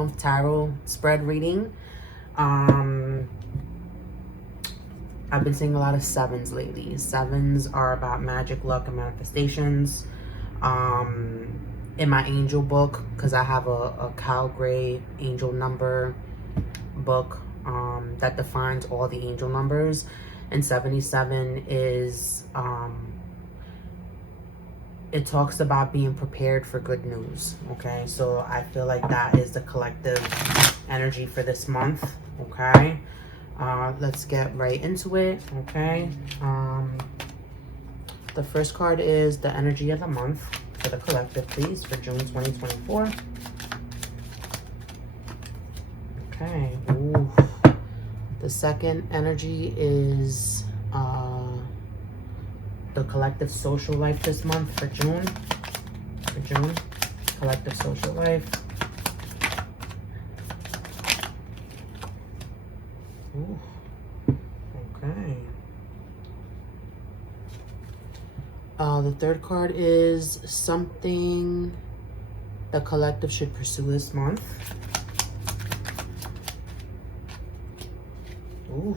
month tarot spread reading. I've been seeing a lot of sevens lately. Sevens are about magic, luck, and manifestations. In my angel book, because I have a Cal Gray angel number book that defines all the angel numbers, and 77 is it talks about being prepared for good news. Okay, so I feel like that is the collective energy for this month. Okay, let's get right into it. Okay, the first card is the energy of the month for the collective, please, for June 2024. Okay. Ooh. The second energy is the collective social life this month for June. Collective social life. Ooh. Okay. The third card is something the collective should pursue this month. Ooh.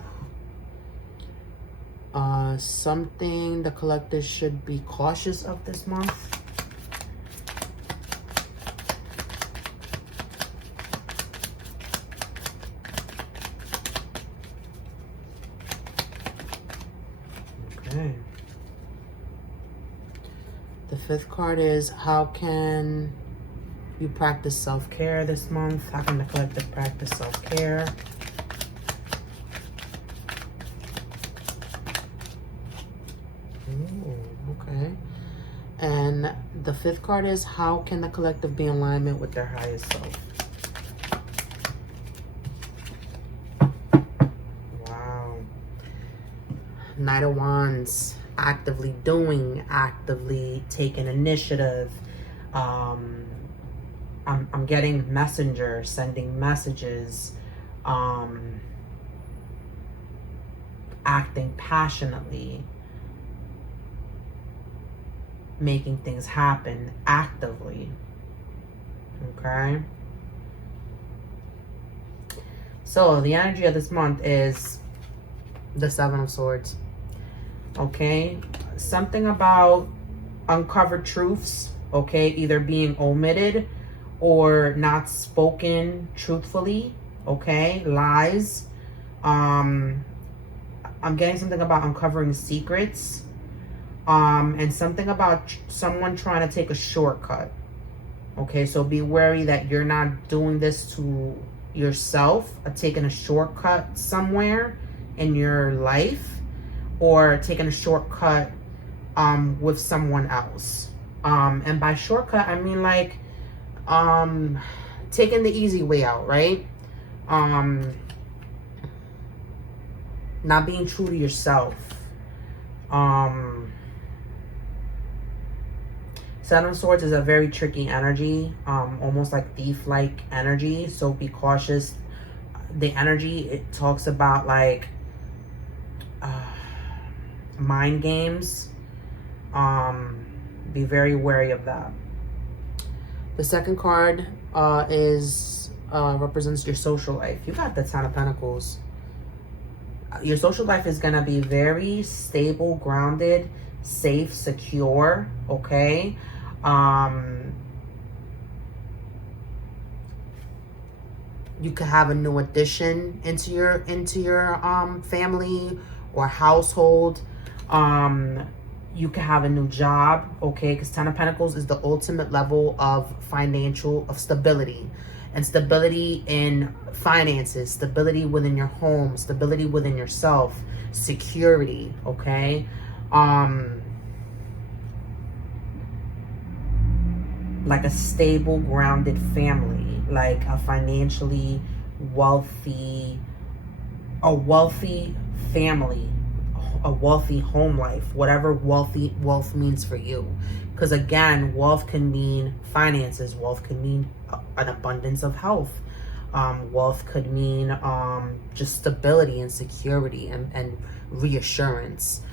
Something the collective should be cautious of this month. Okay. The fifth card is how can you practice self-care this month? How can the collective practice self-care? Okay. And the fifth card is how can the collective be in alignment with their highest self? Wow. Knight of Wands. Actively doing, actively taking initiative. I'm getting messengers, sending messages, acting passionately, making things happen actively. Okay, so the energy of this month is the Seven of Swords. Okay, something about uncovered truths, okay, either being omitted or not spoken truthfully, okay, lies. I'm getting something about uncovering secrets, and something about someone trying to take a shortcut. Okay, so be wary that you're not doing this to yourself, taking a shortcut somewhere in your life, or taking a shortcut with someone else. And by shortcut, I mean like taking the easy way out, right? Not being true to yourself. Seven of Swords is a very tricky energy, almost like thief-like energy, so be cautious. The energy, it talks about like mind games. Be very wary of that. The second card is represents your social life. You got the Ten of Pentacles. Your social life is going to be very stable, grounded, safe, secure. Okay. You could have a new addition into your family or household. You could have a new job, okay? Because Ten of Pentacles is the ultimate level of stability. And stability in finances, stability within your home, stability within yourself, security, okay? Like a stable, grounded family, like a financially wealthy, a wealthy family, a wealthy home life, whatever wealth means for you. Because again, wealth can mean finances, wealth can mean an abundance of health, wealth could mean just stability and security and reassurance.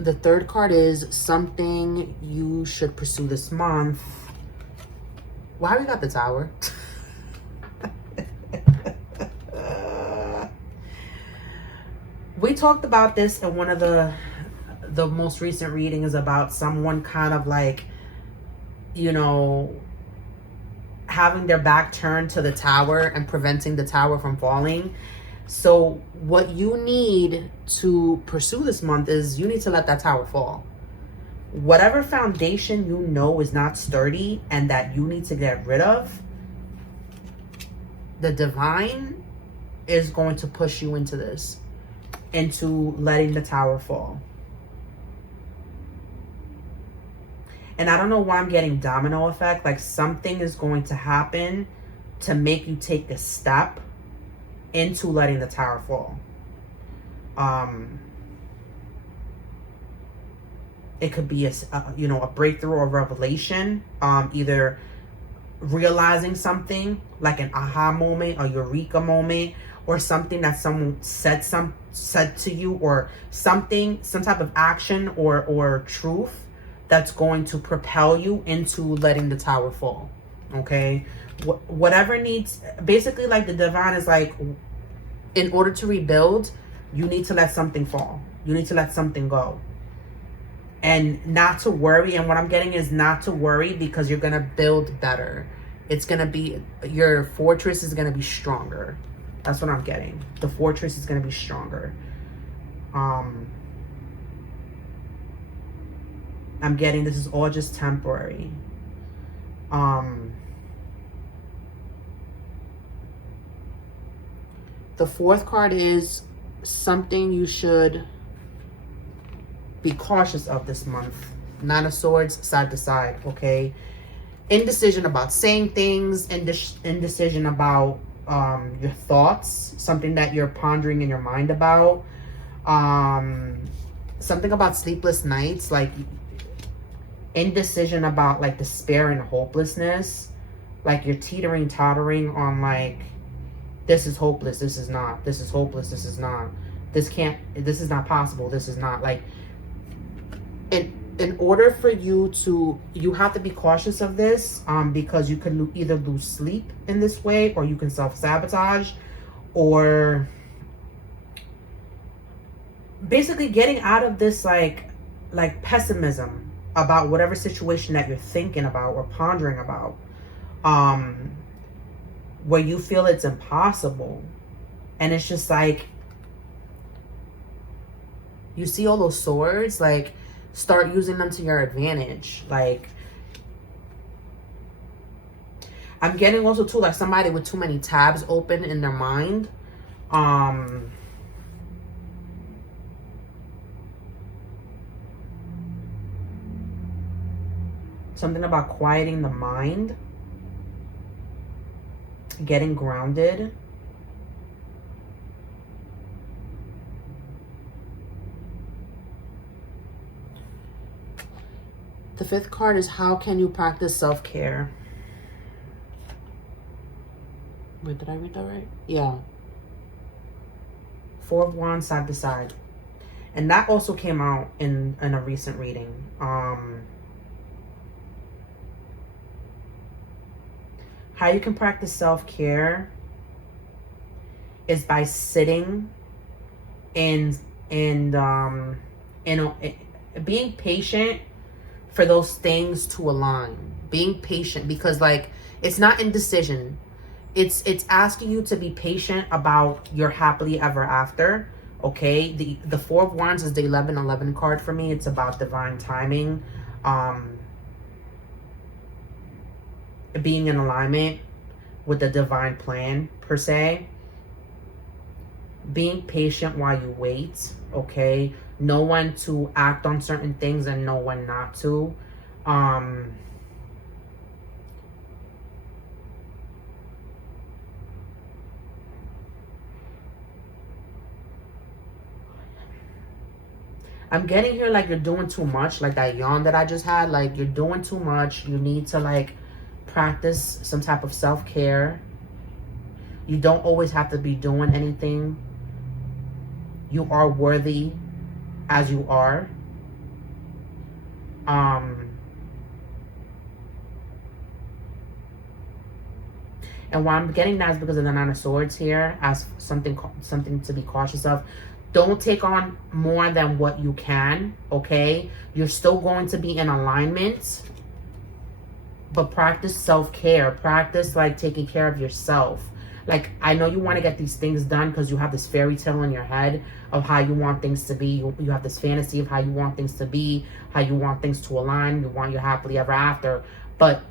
The third card is something you should pursue this month. Why we got the Tower? We talked about this in one of the most recent readings about someone kind of like, you know, having their back turned to the Tower and preventing the Tower from falling. So what you need to pursue this month is you need to let that Tower fall. Whatever foundation you know is not sturdy and that you need to get rid of, the divine is going to push you into this, into letting the Tower fall. And I don't know why I'm getting domino effect. Like something is going to happen to make you take a step into letting the Tower fall. It could be a breakthrough or revelation. Either realizing something like an aha moment, a eureka moment, or something that someone said to you, or some type of action or truth that's going to propel you into letting the Tower fall. Okay, whatever needs, basically, like the divine is like, in order to rebuild, you need to let something fall. You need to let something go. And not to worry. And what I'm getting is not to worry, because you're going to build better. It's going to be, your fortress is going to be stronger. That's what I'm getting. The fortress is going to be stronger. I'm getting this is all just temporary. The fourth card is something you should be cautious of this month. Nine of Swords, side to side, okay? Indecision about saying things, indecision about your thoughts, something that you're pondering in your mind about. Something about sleepless nights, like indecision about like despair and hopelessness. Like you're teetering, tottering on like, this is hopeless, this is not. This is hopeless, this is not. This is not possible, this is not. Like, in order for you to, you have to be cautious of this, because you could either lose sleep in this way, or you can self-sabotage, or basically getting out of this like pessimism about whatever situation that you're thinking about or pondering about, where you feel it's impossible. And it's just like, you see all those swords, like, start using them to your advantage. Like, I'm getting also too, like, somebody with too many tabs open in their mind. Something about quieting the mind, getting grounded. The fifth card is, how can you practice self-care? Wait, did I read that right? Yeah. Four of Wands, side to side. And that also came out in a recent reading. How you can practice self-care is by sitting and being patient for those things to align. Being patient, because like, it's not indecision. It's asking you to be patient about your happily ever after. Okay, the Four of Wands is the 11-11 card for me. It's about divine timing, being in alignment with the divine plan per se. Being patient while you wait, okay? Know when to act on certain things and know when not to. I'm getting here like you're doing too much, like that yawn that I just had. Like, you're doing too much. You need to like practice some type of self-care. You don't always have to be doing anything. You are worthy as you are. And why I'm getting that is because of the Nine of Swords here as something to be cautious of. Don't take on more than what you can, okay? You're still going to be in alignment, but practice self-care. Practice, like, taking care of yourself. Like, I know you want to get these things done because you have this fairy tale in your head of how you want things to be. You have this fantasy of how you want things to be, how you want things to align. You want your happily ever after. But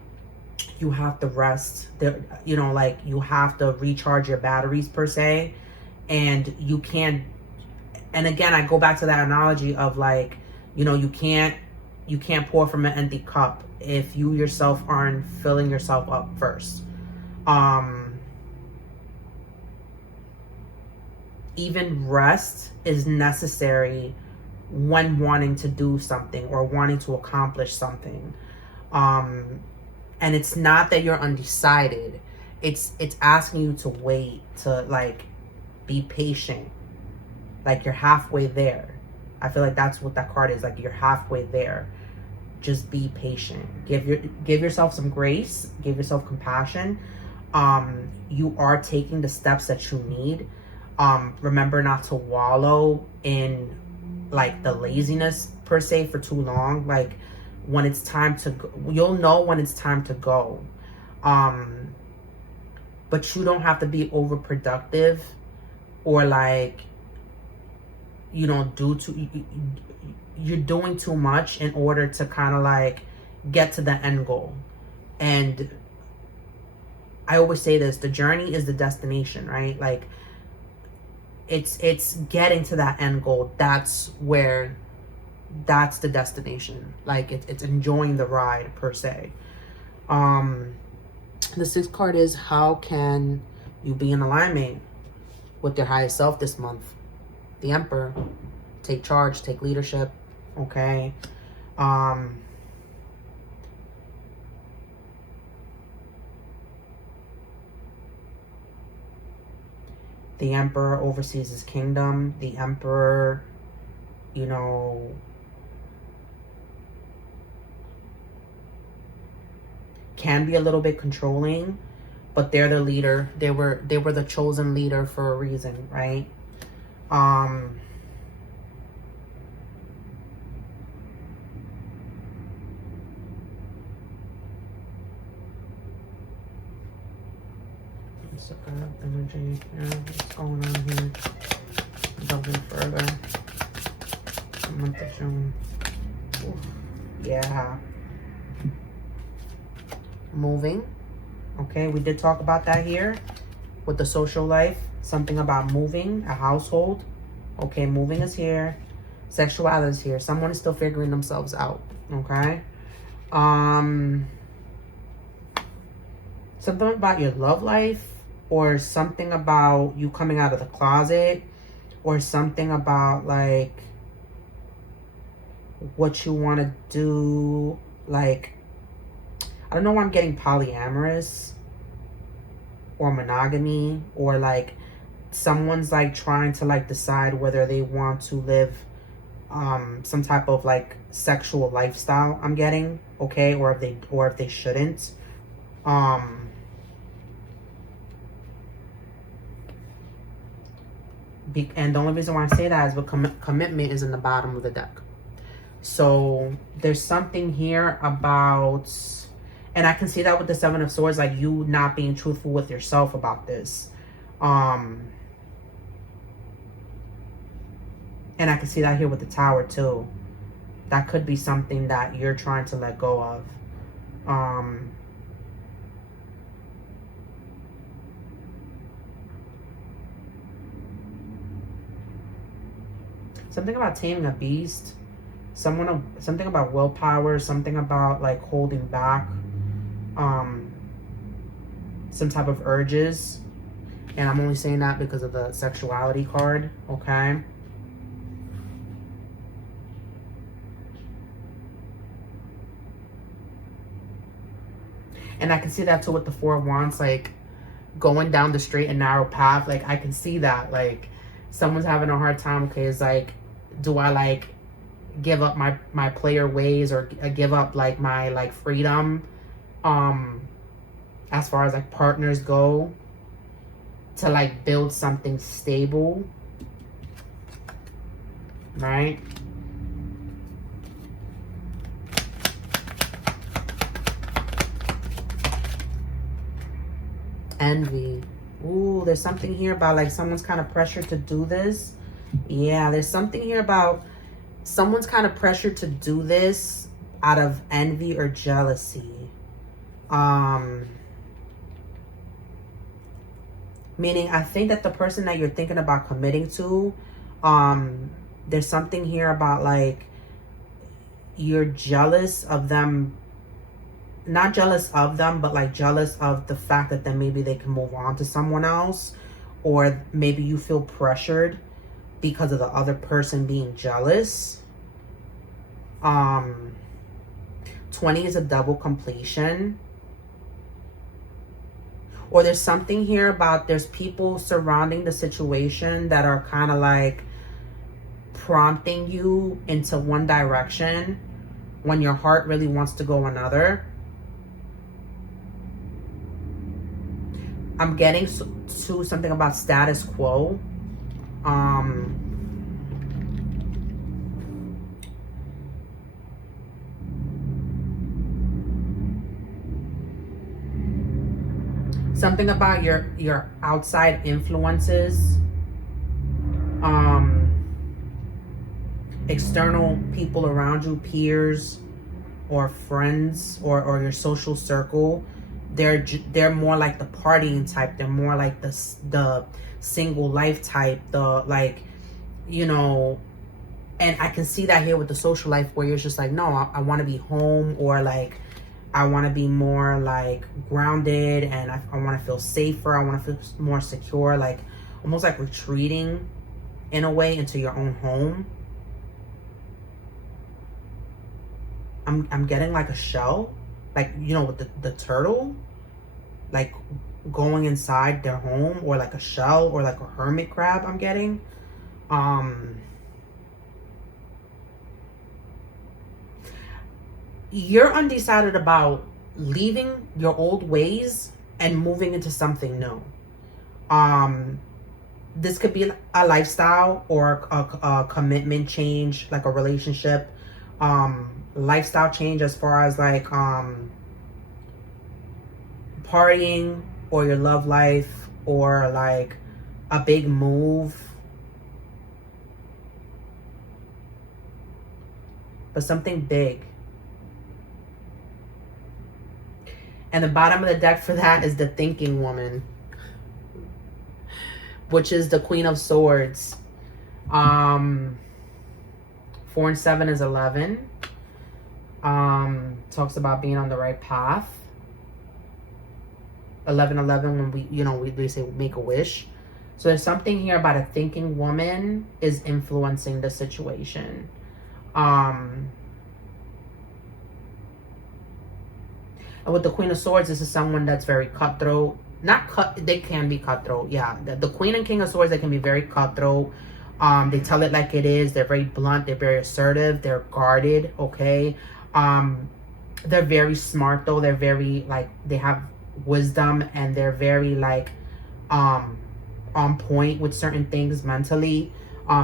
you have to rest. You know, like, you have to recharge your batteries, per se. And you can't... And again, I go back to that analogy of, like, you know, you can't pour from an empty cup if you yourself aren't filling yourself up first. Even rest is necessary when wanting to do something or wanting to accomplish something. And it's not that you're undecided. It's asking you to wait, to, like, be patient. Like, you're halfway there. I feel like that's what that card is. Like, you're halfway there. Just be patient. Give yourself some grace. Give yourself compassion. You are taking the steps that you need. Remember not to wallow in, like, the laziness, per se, for too long. Like, when it's time to go, you'll know when it's time to go. But you don't have to be overproductive or, like, you know, you're doing too much in order to kind of, like, get to the end goal. And I always say this, the journey is the destination, right? Like, it's getting to that end goal. That's the destination. Like, it's enjoying the ride, per se. The sixth card is, how can you be in alignment with your highest self this month? The Emperor. Take charge, take leadership, okay? The Emperor oversees his kingdom. The Emperor, you know, can be a little bit controlling, but they're the leader. They were the chosen leader for a reason, right? Energy. Yeah, what's going on here? Delving further. The month of June. Oof. Yeah. Moving. Okay, we did talk about that here with the social life. Something about moving, a household. Okay, moving is here. Sexuality is here. Someone is still figuring themselves out. Okay. Something about your love life, or something about you coming out of the closet, or something about, like, what you want to do. Like, I don't know why I'm getting polyamorous or monogamy, or, like, someone's, like, trying to, like, decide whether they want to live some type of, like, sexual lifestyle, I'm getting, okay, or if they shouldn't. And the only reason why I say that is because commitment is in the bottom of the deck. So there's something here about, and I can see that with the Seven of Swords, like, you not being truthful with yourself about this. And I can see that here with the Tower too. That could be something that you're trying to let go of. Something about taming a beast. Something about willpower. Something about, like, holding back. Some type of urges. And I'm only saying that because of the sexuality card. Okay. And I can see that too with the Four of Wands, like, going down the straight and narrow path. Like, I can see that, like, someone's having a hard time. Okay, it's like, do I, like, give up my player ways, or give up, like, my, like, freedom? as far as like partners go, to like build something stable, right? Envy. Ooh, there's something here about like someone's kind of pressured to do this. Yeah, there's something here about someone's kind of pressured to do this out of envy or jealousy. Meaning I think that the person that you're thinking about committing to, there's something here about like you're jealous of them. Not jealous of them, but like jealous of the fact that then maybe they can move on to someone else, or maybe you feel pressured because of the other person being jealous. 20 is a double completion. Or there's something here about there's people surrounding the situation that are kind of like prompting you into one direction when your heart really wants to go another. I'm getting to something about status quo. Something about your outside influences. External people around you, peers or friends or your social circle. They're more like the partying type. They're more like the single life type. The like, you know, and I can see that here with the social life where you're just like, no, I want to be home, or like I want to be more like grounded, and I want to feel safer. I want to feel more secure, like almost like retreating in a way into your own home. I'm getting like a shell, like, you know, with the turtle, like going inside their home, or like a shell, or like a hermit crab I'm getting. You're undecided about leaving your old ways and moving into something new. This could be a lifestyle or a commitment change, like a relationship, lifestyle change as far as like partying, or your love life, or like a big move. But something big. And the bottom of the deck for that is the thinking woman, which is the Queen of Swords. 4 and 7 is 11. Talks about being on the right path. 11 when we say make a wish. So there's something here about a thinking woman is influencing the situation. And with the Queen of Swords, this is someone that's very cutthroat. They can be cutthroat, yeah. The Queen and King of Swords, they can be very cutthroat. They tell it like it is. They're very blunt. They're very assertive. They're guarded, okay? They're very smart, though. They're very, like, they have wisdom, and they're very, like, on point with certain things mentally.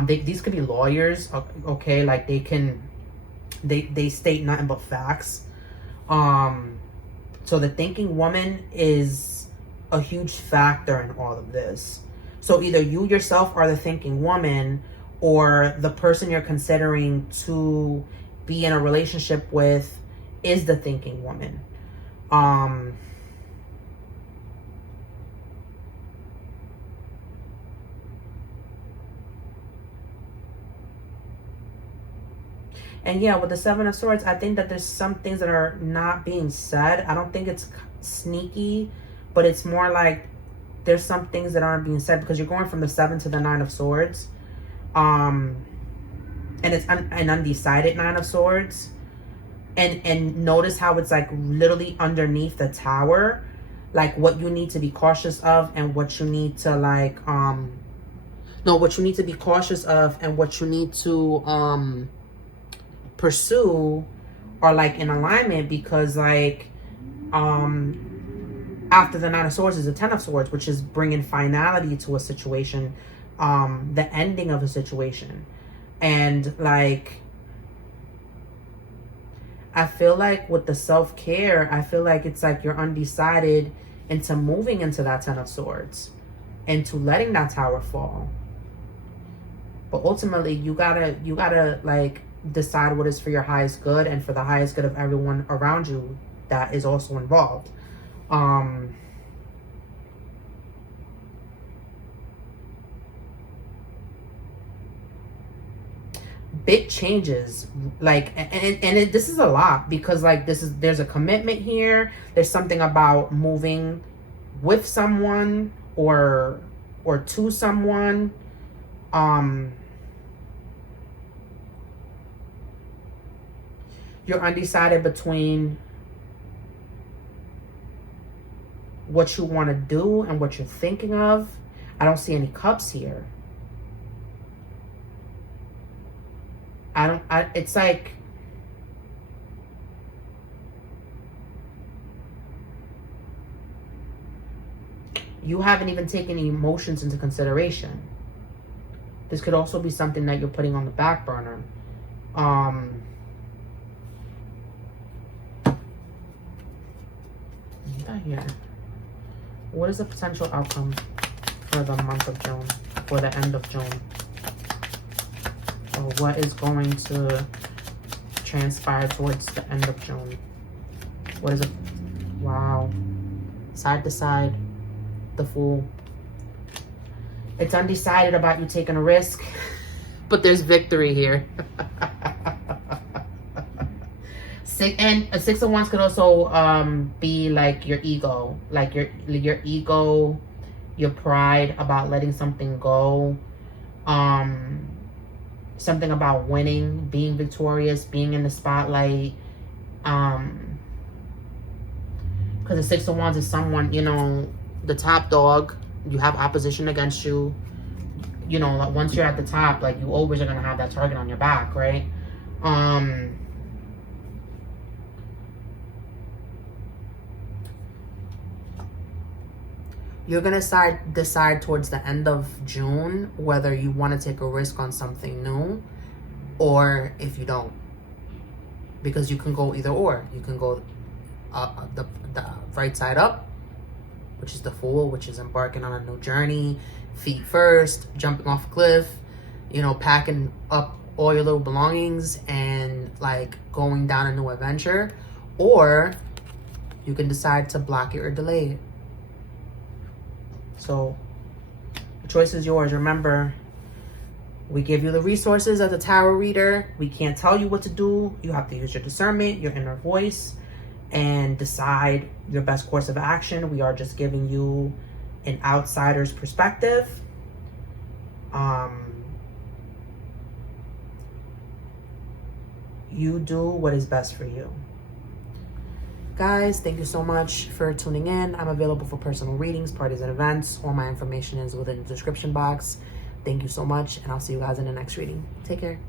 These could be lawyers, okay? Like, they state nothing but facts. So the thinking woman is a huge factor in all of this. So either you yourself are the thinking woman, or the person you're considering to be in a relationship with is the thinking woman. And yeah, with the 7 of Swords, I think that there's some things that are not being said. I don't think it's sneaky, but it's more like there's some things that aren't being said, because you're going from the 7 to the 9 of Swords. And it's an undecided 9 of Swords. And notice how it's like literally underneath the Tower, like what you need to be cautious of, and what you need to like, what you need to be cautious of, and what you need to, pursue are like in alignment, because like I after the Nine of Swords is the Ten of Swords, which is bringing finality to a situation, the ending of a situation. And like, I feel like with the self-care, I feel like it's like you're undecided into moving into that Ten of Swords, into letting that tower fall. But ultimately, you gotta like decide what is for your highest good and for the highest good of everyone around you that is also involved. Big changes, like, and this is a lot, because like there's a commitment here. There's something about moving with someone or to someone. You're undecided between what you want to do and what you're thinking of. I don't see any cups here. It's like, you haven't even taken any emotions into consideration. This could also be something that you're putting on the back burner. Here. What is the potential outcome for the month of June, for the end of June? Or what is going to transpire towards the end of June? What is it? Wow. Side to side, the Fool. It's undecided about you taking a risk, but there's victory here. And a Six of Wands could also be like your ego, like your ego, your pride about letting something go, something about winning, being victorious, being in the spotlight. Because the Six of Wands is someone, you know, the top dog. You have opposition against you. You know, like once you're at the top, like you always are gonna have that target on your back, right? You're going to decide towards the end of June whether you want to take a risk on something new or if you don't. Because you can go either or. You can go the right side up, which is the Fool, which is embarking on a new journey, feet first, jumping off a cliff, you know, packing up all your little belongings and like going down a new adventure. Or you can decide to block it or delay it. So the choice is yours. Remember, we give you the resources as a tarot reader. We can't tell you what to do. You have to use your discernment, your inner voice, and decide your best course of action. We are just giving you an outsider's perspective. You do what is best for you. Guys, thank you so much for tuning in. I'm available for personal readings, parties, and events. All my information is within the description box. Thank you so much, and I'll see you guys in the next reading. Take care.